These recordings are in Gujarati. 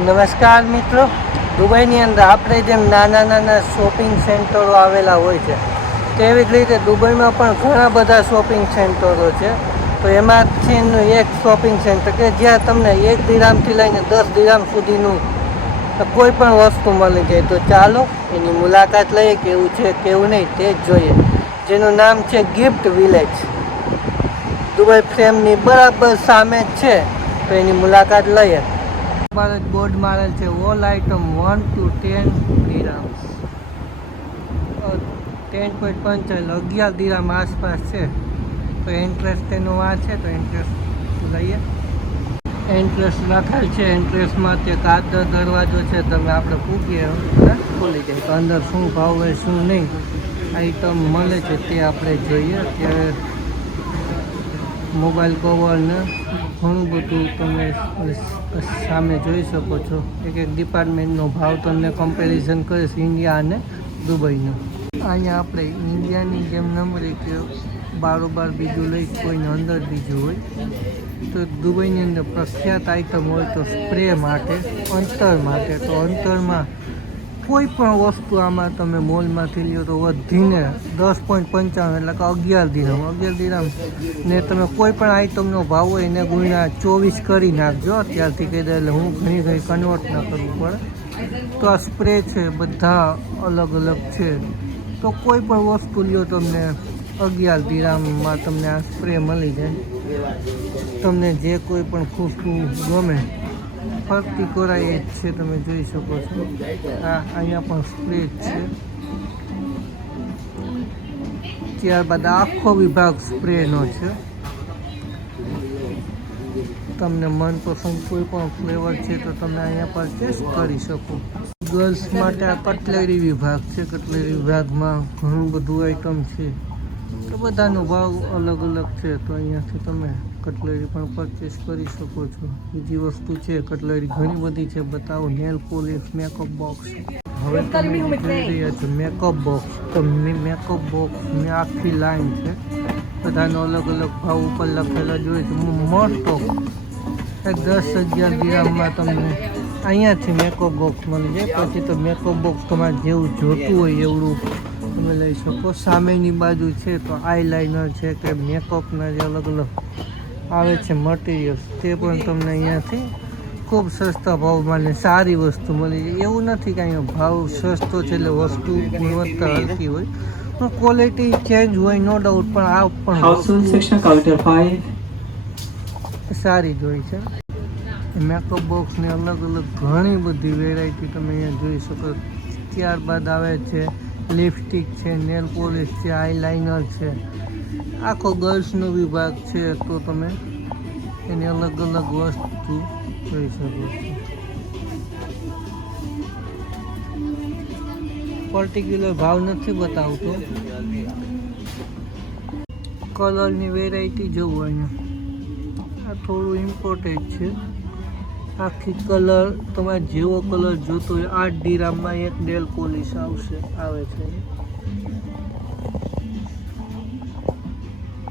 નમસ્કાર મિત્રો, દુબઈની અંદર આપણે જેમ નાના નાના શોપિંગ સેન્ટરો આવેલા હોય છે તેવી જ રીતે દુબઈમાં પણ ઘણા બધા શોપિંગ સેન્ટરો છે. તો એમાંથી એક શોપિંગ સેન્ટર કે જ્યાં તમને 1 દિરહામથી લઈને 10 દિરહામ સુધીનું કોઈ પણ વસ્તુ મળી જાય. તો ચાલો એની મુલાકાત લઈએ, કેવું છે કેવું નહીં તે જ જોઈએ. જેનું નામ છે ગિફ્ટ વિલેજ. દુબઈ ફ્રેમની બરાબર સામે જ છે, તો એની મુલાકાત લઈએ. બોર્ડ મારેલ છે ઓલ આઇટમ 1 to 10 દિરહામ્સ. 10.5 11 દિરહામ આસપાસ છે. તો ઇન્ટરેસ્ટ તેનો આ છે, તો ઇન્ટરેસ્ટ લઈએ. ઇન્ટરેસ્ટ લખેલ છે. ઇન્ટરેસ્ટમાં તે કાચનો દરવાજો છે, તમે આપણે પૂછીએ ખોલી જાય. તો અંદર શું ભાવ હોય શું નહીં આઈટમ મળે છે તે આપણે જોઈએ. અત્યારે મોબાઈલ કવર ને ઘણું બધું તમે સામે જોઈ શકો છો. એક ડિપાર્ટમેન્ટનો ભાવ તમને કમ્પેરિઝન કરીશ ઇન્ડિયા અને દુબઈનો. અહીંયા આપણે ઇન્ડિયાની જેમ નંબરે કે બારોબાર બીજું લઈ કોઈને અંદર બીજું હોય. તો દુબઈની અંદર પ્રખ્યાત આઈટમ હોય તો સ્પ્રે માટે, અંતર માટે. તો અંતરમાં કોઈ પણ વસ્તુ આમાં તમે મોલમાંથી લ્યો તો વધીને 10.55 એટલે કે 11 દિરહામ. 11 દિરહામ ને તમે કોઈ પણ આઈટમનો ભાવ હોય એને ગુણ્યા 24 કરી નાખજો. ત્યારથી કહી દે એટલે હું ઘણી કન્વર્ટ ના કરવું પડે. તો આ સ્પ્રે છે બધા અલગ અલગ છે. તો કોઈ પણ વસ્તુ લ્યો તમને 11 દિરહામમાં તમને આ સ્પ્રે મળી જાય. તમને જે કોઈ પણ ખુશ્બુ ગમે ફરતી કોરાઈ જ છે, તમે જોઈ શકો છો. અહીંયા પણ સ્પ્રે જ છે. ત્યારબાદ આખો વિભાગ સ્પ્રેનો છે. તમને મનપસંદ કોઈ પણ ફ્લેવર છે તો તમે અહીંયા પરચેસ કરી શકો. ગર્લ્સ માટે આ કટલેરી વિભાગ છે. કટલેરી વિભાગમાં ઘણું બધું આઈટમ છે. તો બધાનો ભાવ અલગ અલગ છે. તો અહીંયાથી તમે કટલેરી પણ પરચેસ કરી શકો છો. બીજી વસ્તુ છે કટલેરી ઘણી બધી છે, બતાવો. Nail polish, makeup box. હવે તમે જોઈ રહ્યા છો મેકઅપ બોક્સ. તો મેકઅપ બોક્સની આખી લાઈન છે. બધાનો અલગ અલગ ભાવ ઉપર લખેલા જોઈએ છે. મોસ્ટ ઓફ 10-11 દિરહામમાં તમને અહીંયાથી મેકઅપ બોક્સ મળી જાય. પછી તો મેકઅપ બોક્સ તમારે જેવું જોતું હોય એવડું તમે લઈ શકો. સામેની બાજુ છે તો આઈલાઇનર છે કે મેકઅપના જે અલગ અલગ આવે છે મટીરિયલ્સ, તે પણ તમને અહીંયાથી ખૂબ સસ્તા ભાવમાં ને સારી વસ્તુ મળી જાય. એવું નથી કે અહીંયા ભાવ સસ્તો છે એટલે વસ્તુ ગુણવત્તા હલકી હોય, પણ ક્વોલિટી ચેન્જ હોય નો ડાઉટ. પણ આ પણ સારી જ હોય છે. મેકઅપ બોક્સની અલગ અલગ ઘણી બધી વેરાયટી તમે અહીંયા જોઈ શકો. ત્યારબાદ આવે છે લિપસ્ટિક છે, નેલ પોલિશ છે, આઈલાઇનર છે. આખો ગર્લ્સનો વિભાગ છે, તો તમે એની અલગ અલગ વસ્તુ જોઈ શકો છો. પર્ટિક્યુલર ભાવ નથી બતાવતો. કલરની વેરાયટી જોવું અહીંયા. આ થોડું ઇમ્પોર્ટેન્ટ છે. આખી કલર તમારે જેવો કલર જોતો હોય 8 દિરહામમાં એક નેલ પોલિશ આવે છે.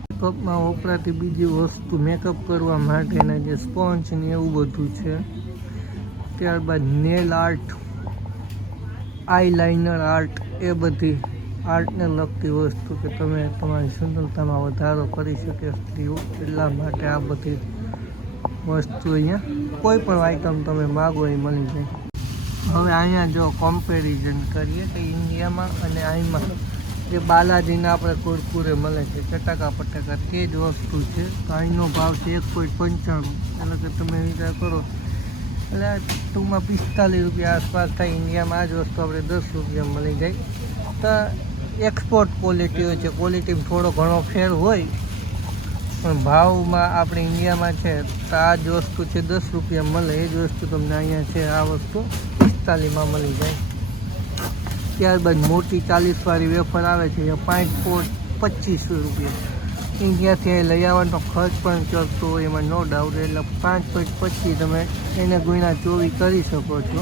મેકઅપમાં વપરાતી બીજી વસ્તુ મેકઅપ કરવા માટેના જે સ્પોન્જ ને એવું બધું છે. ત્યારબાદ નેલ આર્ટ, આઈલાઇનર આર્ટ, એ બધી આર્ટને લગતી વસ્તુ કે તમે તમારી સુંદરતામાં વધારો કરી શકે સ્ત્રીઓ, એટલા માટે આ બધી વસ્તુ અહીંયા કોઈ પણ આઈટમ તમે માગો એ મળી જાય. હવે અહીંયા જો કમ્પેરિઝન કરીએ કે ઇન્ડિયામાં અને અહીંમાં જે બાલાજીના આપણે કુરકુરે મળે છે ચટાકા પટાકા, તે જ વસ્તુ છે. તો અહીંનો ભાવ છે 1.95. એટલે કે તમે વિચાર કરો એટલે ટૂંકમાં 45 રૂપિયા આસપાસ થાય. ઇન્ડિયામાં આ જ વસ્તુ આપણે 10 રૂપિયા મળી જાય. તો એક્સપોર્ટ ક્વોલિટી હોય છે. ક્વોલિટીમાં થોડો ઘણો ફેર હોય, પણ ભાવમાં આપણે ઇન્ડિયામાં છે તો આ જ વસ્તુ છે 10 રૂપિયા મળે. એ જ વસ્તુ તમને અહીંયા છે આ વસ્તુ 45માં મળી જાય. ત્યારબાદ મોટી 40વાળી વેફર આવે છે એ 5.25 રૂપિયા. ઇન્ડિયાથી અહીં લઈ આવવાનો ખર્ચ પણ ચડતો હોય એમાં નો ડાઉટ. એટલે 5.25 તમે એને ગુણ્યા 24 કરી શકો છો.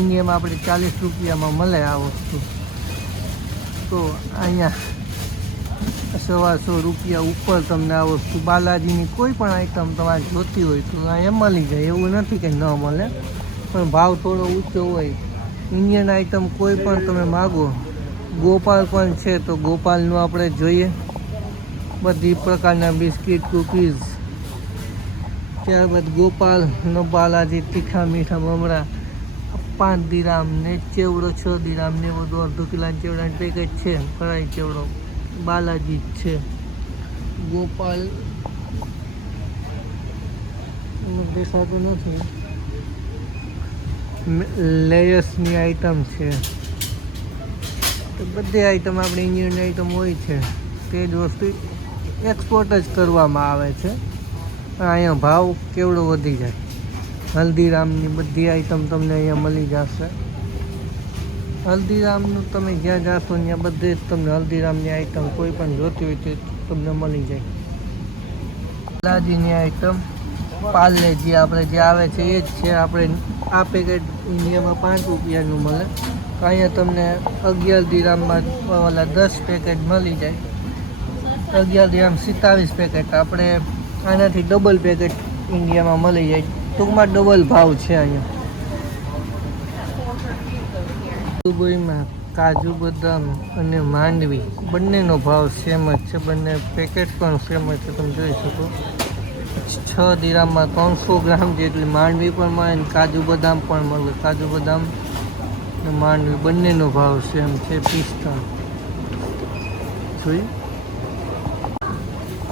ઇન્ડિયામાં આપણે 40 રૂપિયામાં મળે આ વસ્તુ. તો અહીંયા 125 રૂપિયા ઉપર તમને આ વસ્તુ બાલાજીની કોઈ પણ આઈટમ તમારે જોતી હોય તો અહીંયા મળી જાય. એવું નથી કે ન મળે. પણ ભાવ થોડો ઊંચો હોય. ઇન્ડિયન આઇટમ કોઈ પણ તમે માગો, ગોપાલ પણ છે તો ગોપાલનું આપણે જોઈએ. બધી પ્રકારના બિસ્કિટ, કૂકીઝ, ત્યારબાદ ગોપાલનો બાલાજી તીખા મીઠા મમરા 5 દિરામ ને ચેવડો 6 દિરામ ને બધું અડધો કિલોના ચેવડાનું પેકેટ છે. ફરાઈ ચેવડો બાલાજી છે. ગોપાલ દેખાતું નથી. લેયર્સની આઈટમ છે. તો બધી આઈટમ આપણી ઇન્ડિયન આઈટમ હોય છે તે જ વસ્તુ એક્સપોર્ટ જ કરવામાં આવે છે. અહીંયા ભાવ કેવડો વધી જાય. હલ્દીરામની બધી આઈટમ તમને અહીંયા મળી જશે. હલ્દીરામનું તમે જ્યાં જાશો ત્યાં બધે જ તમને હલ્દીરામની આઈટમ કોઈ પણ જોતી હોય તે તમને મળી જાય. બાલાજીની આઈટમ પાર્લેજી આપણે જે આવે છે એ જ છે. આપણે આ પેકેટ ઇન્ડિયામાં 5 રૂપિયાનું મળે તો અહીંયા તમને 11 દિરામમાં ઓલા 10 પેકેટ મળી જાય. 11 દિરામ 27 પેકેટ. આપણે આનાથી ડબલ પેકેટ ઇન્ડિયામાં મળી જાય. ટૂંકમાં ડબલ ભાવ છે અહીંયા. દુબઈમાં કાજુ બદામ અને માંડવી બંનેનો ભાવ સેમ જ છે. બંને પેકેટ પણ સેમ જ છે. તમે જોઈ શકો 6 દિરામમાં 300 ગ્રામ જેટલી માંડવી પણ મળે અને કાજુ બદામ પણ મળે. કાજુ બદામ અને માંડવી બંનેનો ભાવ સેમ છે. પિસ્તા જોઈ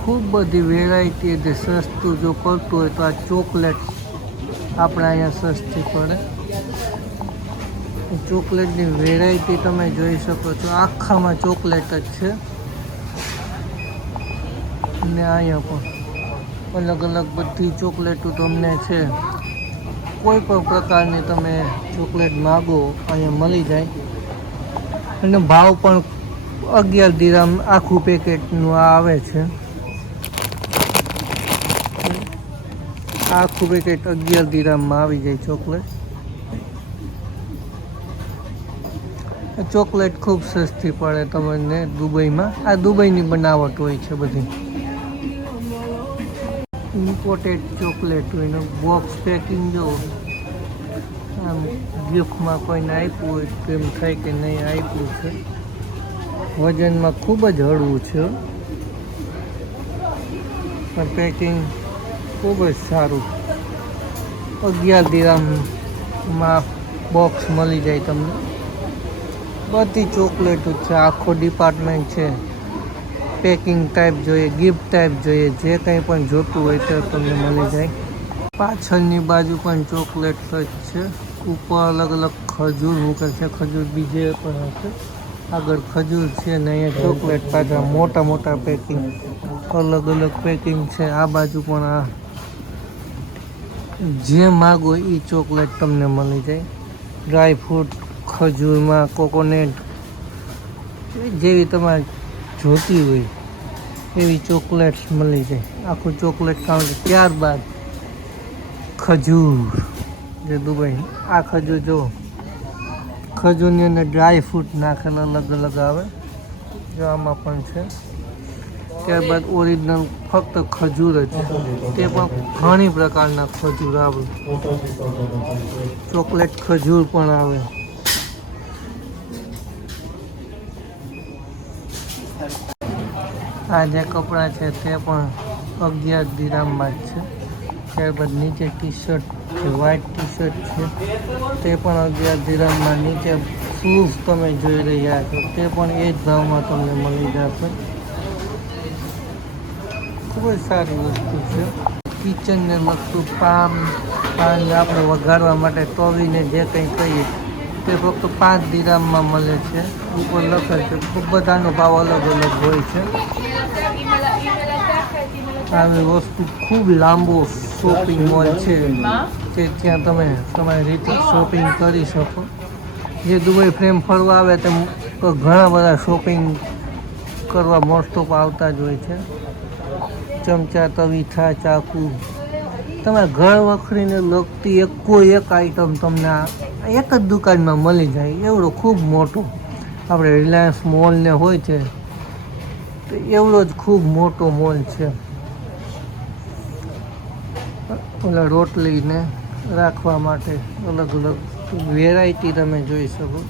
ખૂબ બધી વેરાયટી. જે સસ્તું જો પડતું હોય તો આ ચોકલેટ આપણે અહીંયા સસ્તી પડે. ચોકલેટની વેરાયટી તમે જોઈ શકો છો. આખામાં ચોકલેટ જ છે. ને અહીંયા પણ અલગ અલગ બધી ચોકલેટો તમને છે. કોઈ પણ પ્રકારની તમે ચોકલેટ માગો અહીંયા મળી જાય. અને ભાવ પણ 11 દિરામ આખું પેકેટનું આવે છે. આખું પેકેટ 11 દિરામમાં આવી જાય ચોકલેટ. ચોકલેટ ખૂબ સસ્તી પડે તમને દુબઈમાં. આ દુબઈની બનાવટ હોય છે બધી. ઇમ્પોર્ટેડ ચોકલેટ હોય. બોક્સ પેકિંગ જો આમ ગિફ્ટમાં કોઈને આપ્યું હોય તો એમ થાય કે નહીં આપ્યું છે. વજનમાં ખૂબ જ હળવું છે પણ પેકિંગ ખૂબ જ સારું. 11 દિરામમાં બોક્સ મળી જાય તમને. બધી ચોકલેટો છે. આખો ડિપાર્ટમેન્ટ છે. પેકિંગ ટાઈપ જોઈએ, ગિફ્ટ ટાઈપ જોઈએ, જે કંઈ પણ જોતું હોય તે તમને મળી જાય. પાછળની બાજુ પણ ચોકલેટ જ છે. ઉપર અલગ અલગ ખજૂર મૂકે છે. ખજૂર બીજે પણ હશે. આગળ ખજૂર છે ને અહીંયા ચોકલેટ પાછા મોટા મોટા પેકિંગ અલગ અલગ પેકિંગ છે. આ બાજુ પણ આ જે માગો એ ચોકલેટ તમને મળી જાય. ડ્રાય ફ્રૂટ ખજૂરમાં કોકોનટ જેવી તમારે જોતી હોય એવી ચોકલેટ્સ મળી જાય. આખું ચોકલેટ કાઉન્ટર. ત્યારબાદ ખજૂર જે દુબઈ. આ ખજૂર જો ખજૂરની અંદર ડ્રાય ફ્રૂટ નાખેલા અલગ અલગ આવે. જો આમાં પણ છે. ત્યારબાદ ઓરિજિનલ ફક્ત ખજૂર જ. તે પણ ઘણી પ્રકારના ખજૂર આવે. ચોકલેટ ખજૂર પણ આવે. આ જે કપડાં છે તે પણ 11 દિરામમાં જ છે. ત્યારબાદ નીચે ટી શર્ટ છે. વ્હાઇટ ટી શર્ટ છે તે પણ 11 દિરામમાં. નીચે શૂઝ તમે જોઈ રહ્યા છો તે પણ એ જ ભાવમાં તમને મળી જશે. ખૂબ જ સારી વસ્તુ છે. કિચનને લગતું પાન આપણે વઘારવા માટે તવીને જે કંઈ કહીએ તે ફક્ત 5 દિરામમાં મળે છે. ઉપર લખે છે. ખૂબ બધાનો ભાવ અલગ અલગ હોય છે. આવી વસ્તુ ખૂબ લાંબો શોપિંગ મોલ છે કે ત્યાં તમે તમારી રીતે શોપિંગ કરી શકો. જે દુબઈ ફ્રેમ ફરવા આવે તેમ ઘણા બધા શોપિંગ કરવા મોસ્ટ ઓફ આવતા જ હોય છે. ચમચા, તવીથા, ચાકુ, તમારા ઘર વખરીને લગતી એક આઈટમ તમને એક જ દુકાનમાં મળી જાય. એવડો ખૂબ મોટો આપણે રિલાયન્સ મોલને હોય છે તો એવડો જ ખૂબ મોટો મોલ છે. ઓલા રોટલી ને રાખવા માટે અલગ અલગ વેરાયટી તમે જોઈ શકો.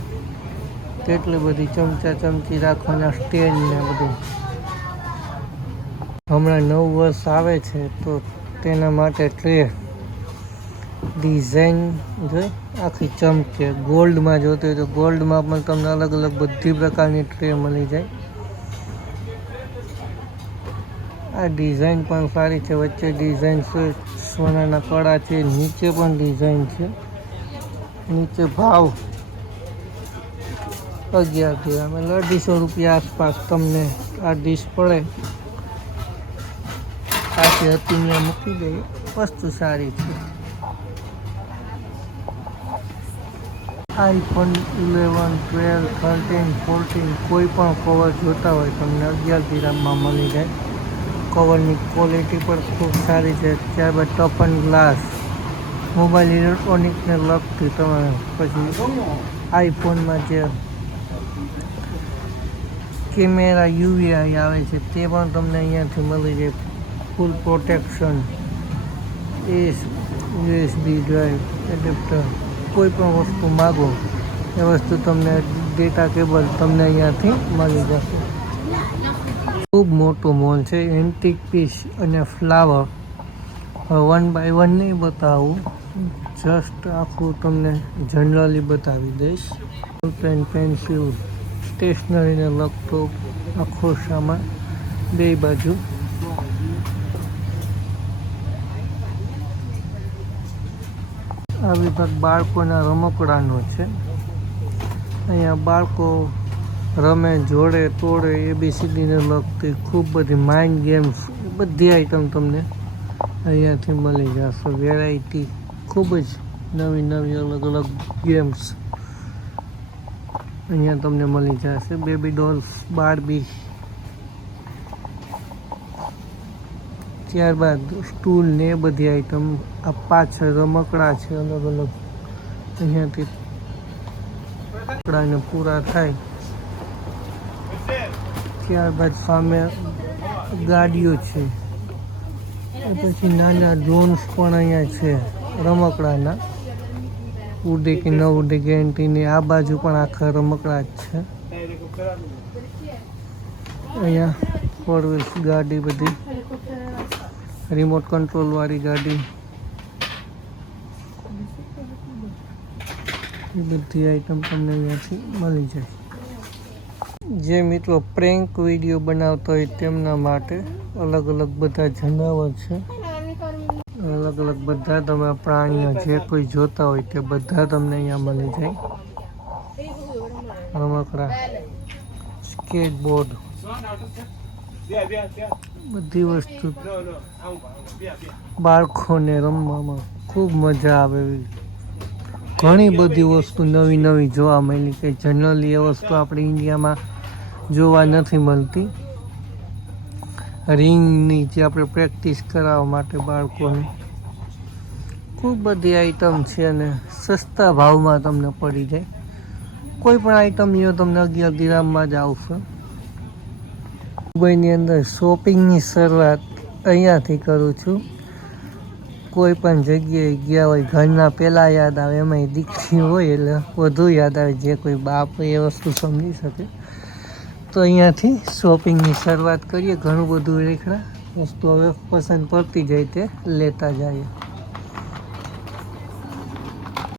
કેટલી બધી ચમચા ચમચી રાખવાના સ્ટેન્ડ ને બધું. હમણાં નવું વર્ષ આવે છે તો તેના માટે ટ્રે ડિઝાઇન જોઈ આખી ચમકે. ગોલ્ડમાં જોતી હોય તો ગોલ્ડમાં પણ તમને અલગ અલગ બધી પ્રકારની ટ્રે મળી જાય. આ ડિઝાઇન પણ સારી છે. વચ્ચે ડિઝાઇન છે, સોનાના કડા છે, નીચે પણ ડિઝાઇન છે. નીચે ભાવ 11 ગ્રામ એટલે 250 રૂપિયા આસપાસ તમને આ ડીશ પડે. પાછી હતી ત્યાં મૂકી દઈએ. વસ્તુ સારી છે. iPhone 11, 12, 13, 14 કોઈ પણ કવર જોતા હોય તમને 11 ગ્રામમાં મળી જાય. કવરની ક્વોલિટી પણ ખૂબ સારી છે. ત્યારબાદ ટફન ગ્લાસ, મોબાઈલ ઇલેક્ટ્રોનિકને લગતી તમે પછી આઈફોનમાં જે કેમેરા UVI આવે છે તે પણ તમને અહીંયાથી મળી જાય. ફૂલ પ્રોટેક્શન, USB ડ્રાઈવ, એડેપ્ટર, કોઈ પણ વસ્તુ માગો એ વસ્તુ તમને ડેટા કેબલ તમને અહીંયાથી મળી જશે. ખૂબ મોટો મોલ છે. એન્ટિક પીસ અને ફ્લાવર 1 by 1 નહીં બતાવું, જસ્ટ આખું તમને જનરલી બતાવી દઈશ. પેન, પેન્સિલ, સ્ટેશનરીને લગતો આખો સામાન બે બાજુ. આ વિભાગ બાળકોના રમકડાનો છે. અહીંયા બાળકો રમે, જોડે, તોડે, ABCDને લગતી ખૂબ બધી માઇન્ડ ગેમ્સ બધી આઈટમ તમને અહીંયાથી મળી જશે. વેરાયટી ખૂબ જ નવી નવી અલગ અલગ ગેમ્સ અહીંયા તમને મળી જશે. Baby dolls, Barbie. ત્યારબાદ સ્ટૂલ ને એ બધી આઈટમ. આ પાછળ રમકડા છે અલગ અલગ. અહીંયાથી રમકડાને પૂરા થાય. ત્યારબાદ સામે ગાડીઓ છે. પછી નાના ડ્રોન્સ પણ અહીંયા છે રમકડાના. ઉડે કે ન ઉડે ગેરંટીની. આ બાજુ પણ આખા રમકડા જ છે. અહીંયા 4 વ્હીલ્સ ગાડી બધી, રિમોટ કંટ્રોલ વાળી ગાડી, એ બધી આઈટમ તમને અહીંયાથી મળી જાય. જે મિત્રો પ્રેન્ક વિડીયો બનાવતા હોય તેમના માટે અલગ અલગ બધા જનાવર છે. અલગ અલગ બધા તમે પ્રાણીઓ જે કોઈ જોતા હોય તે બધા તમને અહીંયા મળી જાય. રમકડા, સ્કેટબોર્ડ, બધી વસ્તુ બાળકોને રમવામાં ખૂબ મજા આવે એવી ઘણી બધી વસ્તુ નવી નવી જોવા મળી. કે જનરલી એ વસ્તુ આપણે ઇન્ડિયામાં જોવા નથી મળતી. રિંગની જે આપણે પ્રેક્ટિસ કરાવવા માટે બાળકોને ખૂબ બધી આઈટમ છે અને સસ્તા ભાવમાં તમને પડી જાય. કોઈ પણ આઈટમ લ્યો તમને 11 ગ્રામમાં જ આવશે. દુબઈની અંદર શોપિંગની શરૂઆત અહીંયાથી કરું છું. કોઈ પણ જગ્યાએ ગયા હોય ઘરના પહેલાં યાદ આવે, એમાંય દીકરી હોય એટલે વધુ યાદ આવે. જે કોઈ બાપ હોય એ વસ્તુ સમજી શકે. તો અહીંયાથી શોપિંગની શરૂઆત કરીએ. ઘણું બધું રેખડા વસ્તુ હવે પસંદ પડતી જાય તે લેતા જઈએ.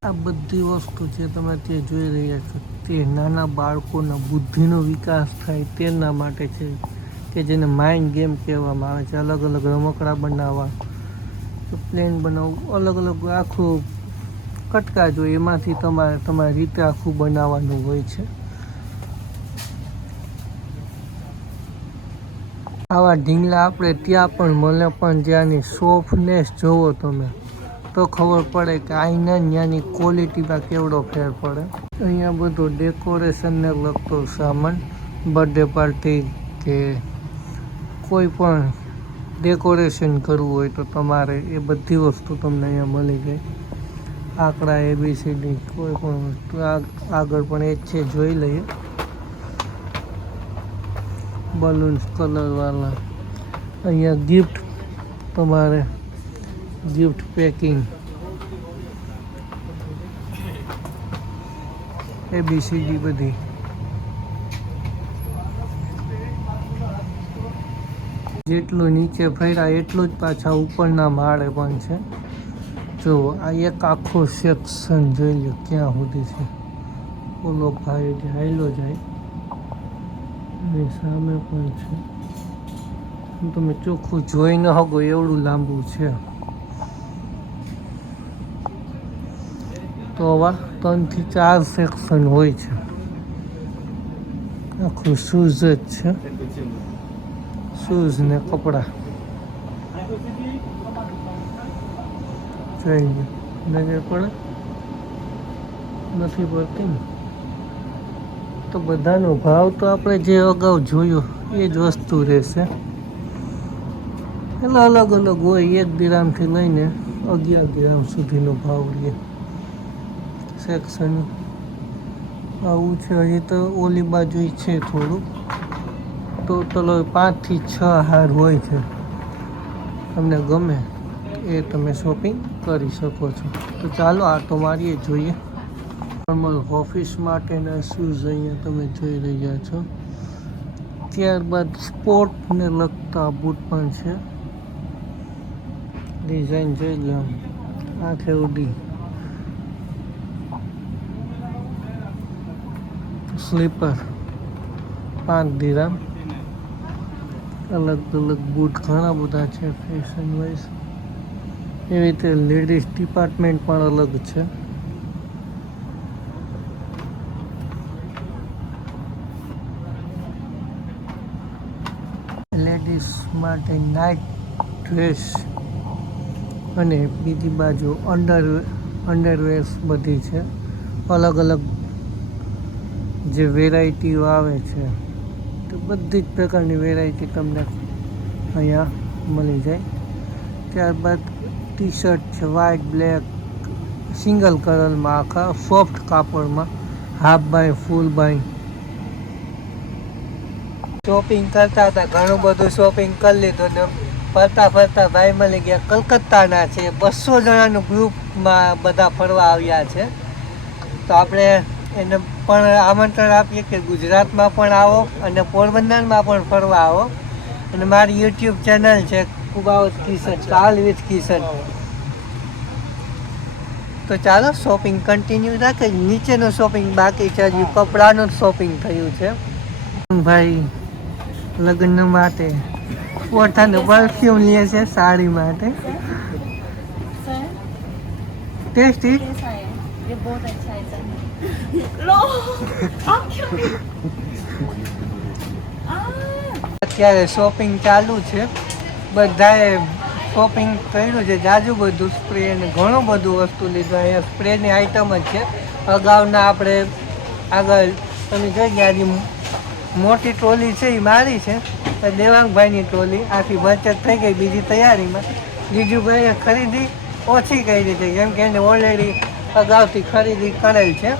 આ બધી વસ્તુ જે તમે તે જોઈ રહ્યા છો તે નાના બાળકોના બુદ્ધિનો વિકાસ થાય તેના માટે છે. કે જેને માઇન્ડ ગેમ કહેવામાં આવે છે. અલગ અલગ રમકડા બનાવવા, પ્લેન બનાવવું, અલગ અલગ આખું કટકા જોઈએ એમાંથી તમારી રીતે આખું બનાવવાનું હોય છે. આવા ઢીંગલા આપણે ત્યાં પણ મળે, પણ ત્યાંની સોફ્ટનેસ જોવો તમે તો ખબર પડે કે અહીંના ત્યાંની ક્વોલિટીમાં કેવડો ફેર પડે. અહીંયા બધો ડેકોરેશનને લગતો સામાન, બર્થડે પાર્ટી કે કોઈ પણ ડેકોરેશન કરવું હોય તો તમારે એ બધી વસ્તુ તમને અહીંયા મળી જાય. આંકડા, ABCD કોઈ પણ વસ્તુ આગળ પણ એ જ છે, જોઈ લઈએ. બલૂન્સ કલરવાળા. અહીંયા ગિફ્ટ, તમારે ગિફ્ટ પેકિંગ ABCD બધી. જેટલું નીચે ફર્યા એટલું જ પાછા ઉપરના માળે પણ છે. જો આ એક આખો સેક્શન જોઈ લો ક્યાં સુધી છે. ઓલો ભાઈ જે હાઈલો જાય એની સામે પણ છે. તમે ચોખ્ખું જોઈ ન શકો એવડું લાંબુ છે. તો આવા 3 થી 4 સેક્શન હોય છે. આખું શૂઝ જ છે, શૂઝ ને કપડાં. જોઈ લો, નજર પડે નથી પડતી ને. તો બધાનો ભાવ તો આપણે જે અગાઉ જોયો એ જ વસ્તુ રહેશે. એટલે અલગ અલગ હોય, 1 દિરામથી લઈને 11 દિરામ સુધીનો ભાવ રહે. સેક્શન આવું છે. હજી તો ઓલી બાજુ છે થોડું. ટોટલ 5 થી 6 હાર હોય છે. તમને ગમે એ તમે શોપિંગ કરી શકો છો. તો ચાલો આ તો મારીએ જોઈએ. નોર્મલ ઓફિસ માટેના શૂઝ અહીંયા તમે જોઈ રહ્યા છો. ત્યારબાદ સ્પોર્ટને લગતા બૂટ પણ છે. ડિઝાઇન જોઈ લો, આંખે ઉડી. સ્લીપર 5 દિરામ. અલગ અલગ બૂટ ઘણા બધા છે ફેશન વાઇઝ. એવી રીતે લેડીઝ ડિપાર્ટમેન્ટ પણ અલગ છે. લેડીઝ માટે નાઇટ ડ્રેસ અને બીજી બાજુ અંડરવેર્સ બધી છે. અલગ અલગ જે વેરાયટીઓ આવે છે તો બધી જ પ્રકારની વેરાયટી તમને અહીંયા મળી જાય. ત્યારબાદ ટી શર્ટ છે વ્હાઇટ બ્લેક સિંગલ કલરમાં, આખા સોફ્ટ કાપડમાં, હાફ બાય ફૂલ બાય. શોપિંગ કરતા હતા, ઘણું બધું શોપિંગ કરી લીધું ને ફરતા ફરતા ભાઈ મળી ગયા. કલકત્તાના છે, 200 જણાનું ગ્રુપમાં બધા ફરવા આવ્યા છે. તો આપણે એને પણ આમંત્રણ આપીએ કે ગુજરાતમાં પણ આવો અને પોરબંદરમાં પણ ફરવા આવો. અને મારી યુટ્યુબ ચેનલ છે કુબાવત કિશન, ટ્રાવેલ વિથ કિશન. તો ચાલો શોપિંગ કન્ટિન્યુ રાખે. નીચેનું શોપિંગ બાકી છે, હજી કપડાનું શોપિંગ થયું છે. ભાઈ લગ્ન માટે પોતાનું પરફ્યુમ લે છે સાડી માટે. ટેસ્ટી ये बहुत अच्छा है सर। लो आप क्यों અત્યારે શોપિંગ ચાલુ છે. બધાએ શોપિંગ કર્યું છે, જાજુ બધું સ્પ્રે ને ઘણું બધું વસ્તુ લીધું. અહીંયા સ્પ્રેની આઈટમ જ છે. અગાઉના આપણે આગળ તમે જોઈ ગયા હજી મોટી ટ્રોલી છે એ મારી છે. દેવાંગભાઈની ટ્રોલી આખી બચત થઈ ગઈ બીજી તૈયારીમાં. જીજુભાઈએ ખરીદી ઓછી કરી છે કેમ કે એને ઓલરેડી અગાઉથી ખરીદી કરેલ છે.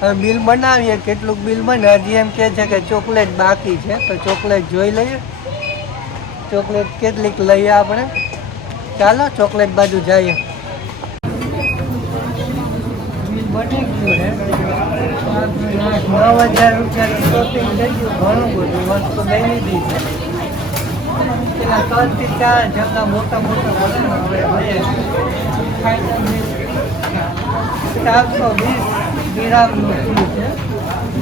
હવે બિલ બનાવીએ, કેટલું બિલ બને. હજી એમ કહે છે કે ચોકલેટ બાકી છે, તો ચોકલેટ જોઈ લઈએ. ચોકલેટ કેટલીક લઈએ આપણે. ચાલો ચોકલેટ બાજુ જઈએ. બિલ બની ગયું છે 9,000 રૂપિયાનું શોપિંગ થઈ ગયું. ઘણું બધું વસ્તુ લઈ લીધી છે. પેલા 3 થી 4 જેટલા મોટા મોટા વસ્તુ હવે 420 દિરામનું ફૂલ છે.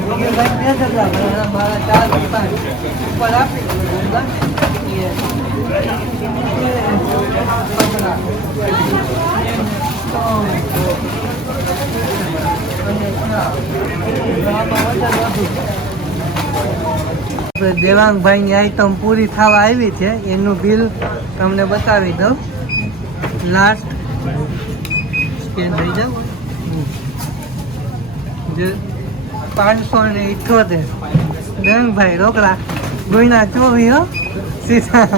બીજું કંઈક 2,000 મારા 4 થી 5 ઉપર આપી દેવાંગભાઈની આઈટમ પૂરી થવા આવી છે. એનું બિલ તમને બતાવી દઉં. લાસ્ટ સ્કેન થઈ જાવ જે 578. દેવાંગભાઈ રોકડા ગોઈના 24 હો સીધા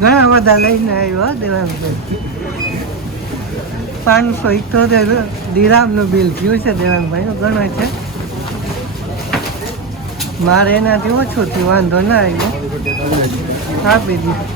ઘણા બધા લઈને આવ્યો દેવાંગભાઈ. 578 દિરામનું બિલ થયું છે દેવાંગભાઈનું. ઘણો છે. મારે એનાથી ઓછું થયું, વાંધો ના આવ્યો, આપી દીધું.